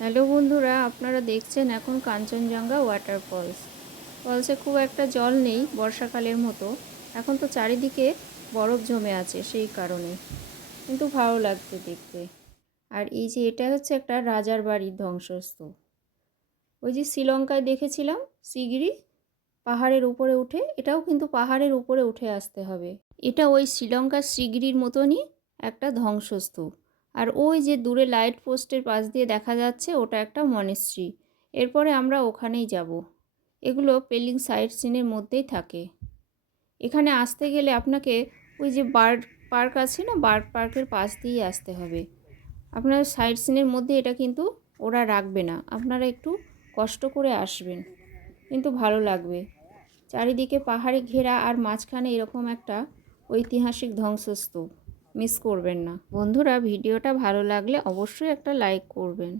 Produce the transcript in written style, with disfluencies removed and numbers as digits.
Hello বন্ধুরা, আপনারা দেখছেন এখন কাঞ্চনজঙ্ঘা ওয়াটারফলস। ফলসে খুব একটা জল নেই বর্ষাকালের মতো। এখন তো চারিদিকে বরফ জমে আছে, সেই কারণে কিন্তু ভালো লাগছে দেখতে। আর এই যে এটা হচ্ছে একটা রাজার বাড়ির ধ্বংসস্তূপ। ওই যে শ্রীলঙ্কায় দেখেছিলাম শিগিরি পাহাড়ের উপরে উঠে, এটাও কিন্তু পাহাড়ের উপরে উঠে আসতে হবে। এটা ওই শ্রীলঙ্কার শিগিরির মতনই একটা ধ্বংসস্তূপ। আর ওই যে দূরে লাইট পোস্টের পাশ দিয়ে দেখা যাচ্ছে, ওটা একটা মনেস্ট্রি। এরপরে আমরা ওখানেই যাব। এগুলো পেলিং সাইট সিনের মধ্যেই থাকে। এখানে আসতে গেলে আপনাকে ওই যে বার্ড পার্ক আছে না, বার্ড পার্কের পাশ দিয়েই আসতে হবে। আপনার সাইট সিনের মধ্যে এটা কিন্তু ওরা রাখবে না, আপনারা একটু কষ্ট করে আসবেন, কিন্তু ভালো লাগবে। চারিদিকে পাহাড়ে ঘেরা আর মাঝখানে এরকম একটা ঐতিহাসিক ধ্বংসস্তূপ। মিস করবেন না বন্ধুরা। ভিডিওটা ভালো লাগলে অবশ্যই একটা লাইক করবেন।